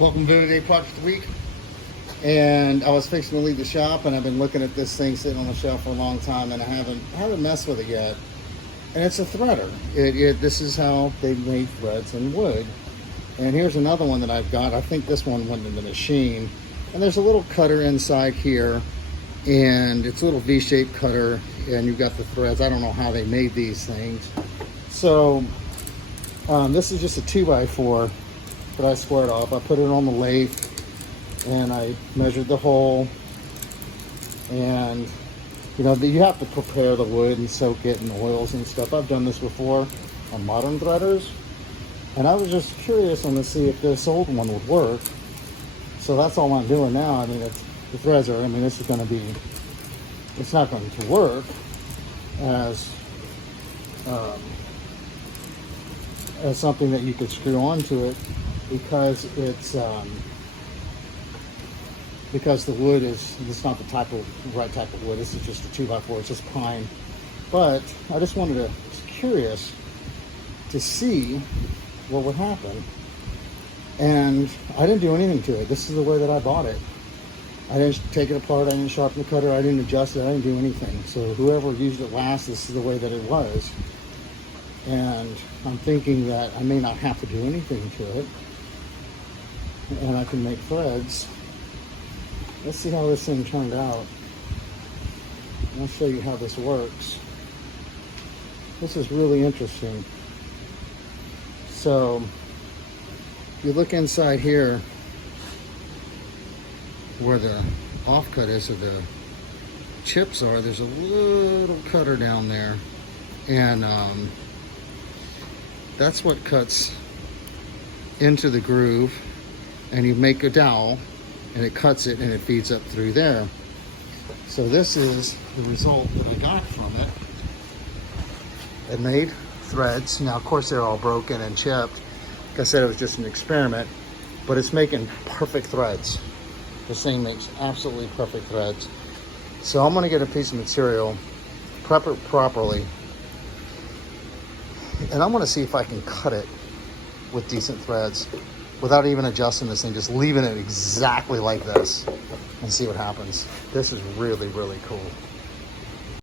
Welcome to Day Project of the Week. And I was fixing to leave the shop, and I've been looking at this thing sitting on the shelf for a long time, and I haven't messed with it yet. And it's a threader. This is how they make threads in wood. And here's another one that I've got. I think this one went in the machine. And there's a little cutter inside here, and it's a little V-shaped cutter, and you've got the threads. I don't know how they made these things. So this is just a 2x4 that I squared off. I put it on the lathe, and I measured the hole. And you know, you have to prepare the wood and soak it in oils and stuff. I've done this before on modern threaders, and I was just curious on to see if this old one would work. So that's all I'm doing now. I mean, the threads are, this is going to be, it's not going to work as something that you could screw onto it, because because the wood it's not the right type of wood. This is just a 2x4. It's just pine. But I just was curious to see what would happen. And I didn't do anything to it. This is the way that I bought it. I didn't take it apart. I didn't sharpen the cutter. I didn't adjust it. I didn't do anything. So whoever used it last, this is the way that it was. And I'm thinking that I may not have to do anything to it, and I can make threads. Let's see how this thing turned out. I'll show you how this works. This is really interesting. So if you look inside here where the offcut is, or the chips are, there's a little cutter down there, and that's what cuts into the groove, and you make a dowel, and it cuts it and it feeds up through there. So this is the result that I got from it. It made threads. Now, of course, they're all broken and chipped. Like I said, it was just an experiment, but it's making perfect threads. This thing makes absolutely perfect threads. So I'm gonna get a piece of material, prep it properly, and I'm gonna see if I can cut it with decent threads without even adjusting this thing, just leaving it exactly like this, and see what happens. This is really, really cool.